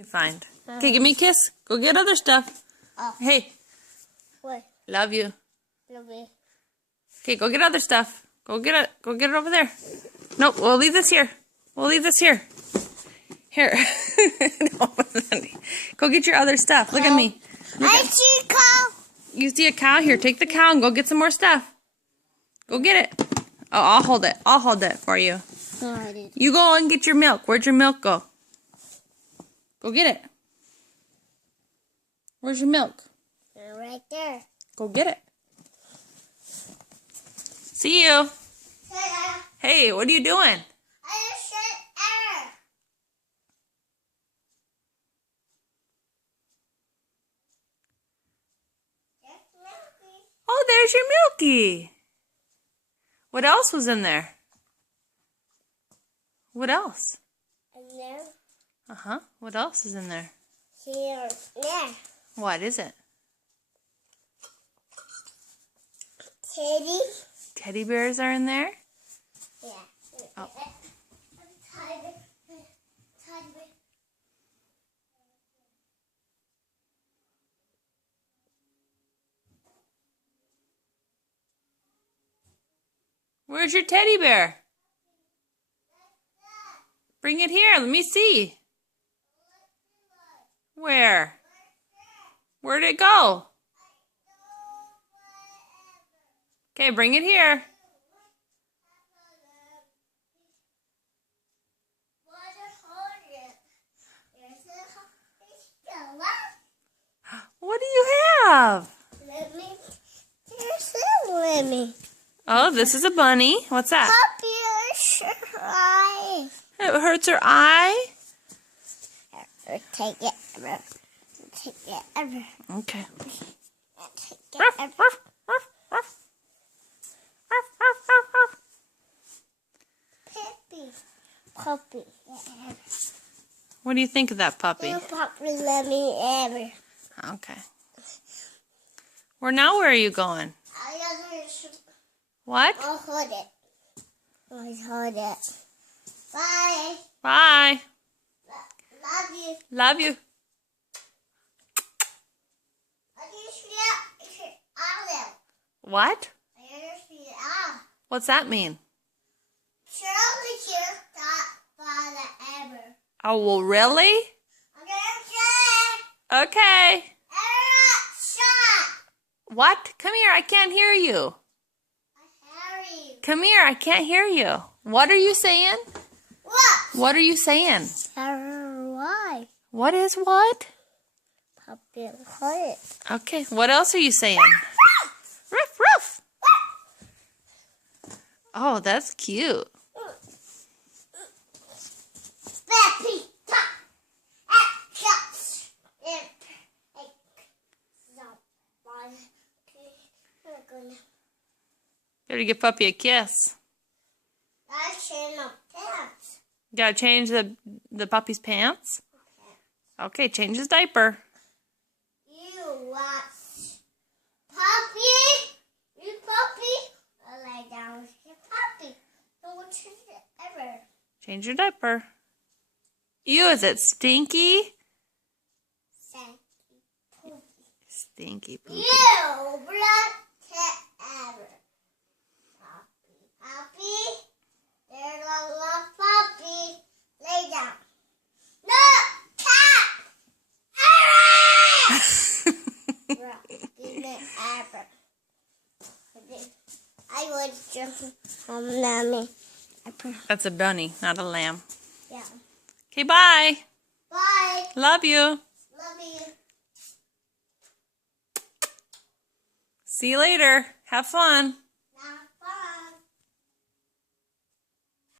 You find. Okay, give me a kiss. Go get other stuff. Hey. What? Love you. Love you. Okay, go get other stuff. Go get it over there. Nope, we'll leave this here. We'll leave this here. Here. No, go get your other stuff. Look at me. I see a cow. You see a cow? Here, take the cow and go get some more stuff. Go get it. Oh, I'll hold it. I'll hold it for you. You go and get your milk. Where'd your milk go? Go get it. Where's your milk? Right there. Go get it. See you. Hey, what are you doing? I just said error. Oh, there's your Milky. What else was in there? What else? And there. Uh-huh. What else is in there? Here. There. What is it? Teddy. Teddy bears are in there? Yeah. Oh. Where's your teddy bear? Bring it here. Let me see. Where? Where'd it go? Okay, bring it here. What do you have? Let me. Oh, this is a bunny. What's that? Pop your eye. It hurts her eye? Take it ever. Take it ever. Okay. Take it ever. Puppy. What do you think of that puppy? Puppy, let me ever. Okay. Where are you going? What? I'll hold it. I'll hold it. Bye. Bye. Love you. Love you. What? What's that mean? Oh, well, really? Okay. What? Come here. I can't hear you. Come here. I can't hear you. What are you saying? What are you saying? Why? What is what? Puppy, hold it. Okay. What else are you saying? Ruff, ruff. Oh, that's cute. Better give Puppy a kiss. You gotta change the puppy's pants? Okay, change his diaper. You watch. Puppy! You puppy! I'll lie down with your puppy. Don't change it ever. Change your diaper. Ew, is it stinky? Stinky poopy. You blood ever. Puppy. There's a little puppy. Lay down. No! Cat! I would just lammy. That's a bunny, not a lamb. Yeah. Okay, bye. Bye. Love you. Love you. See you later. Have fun.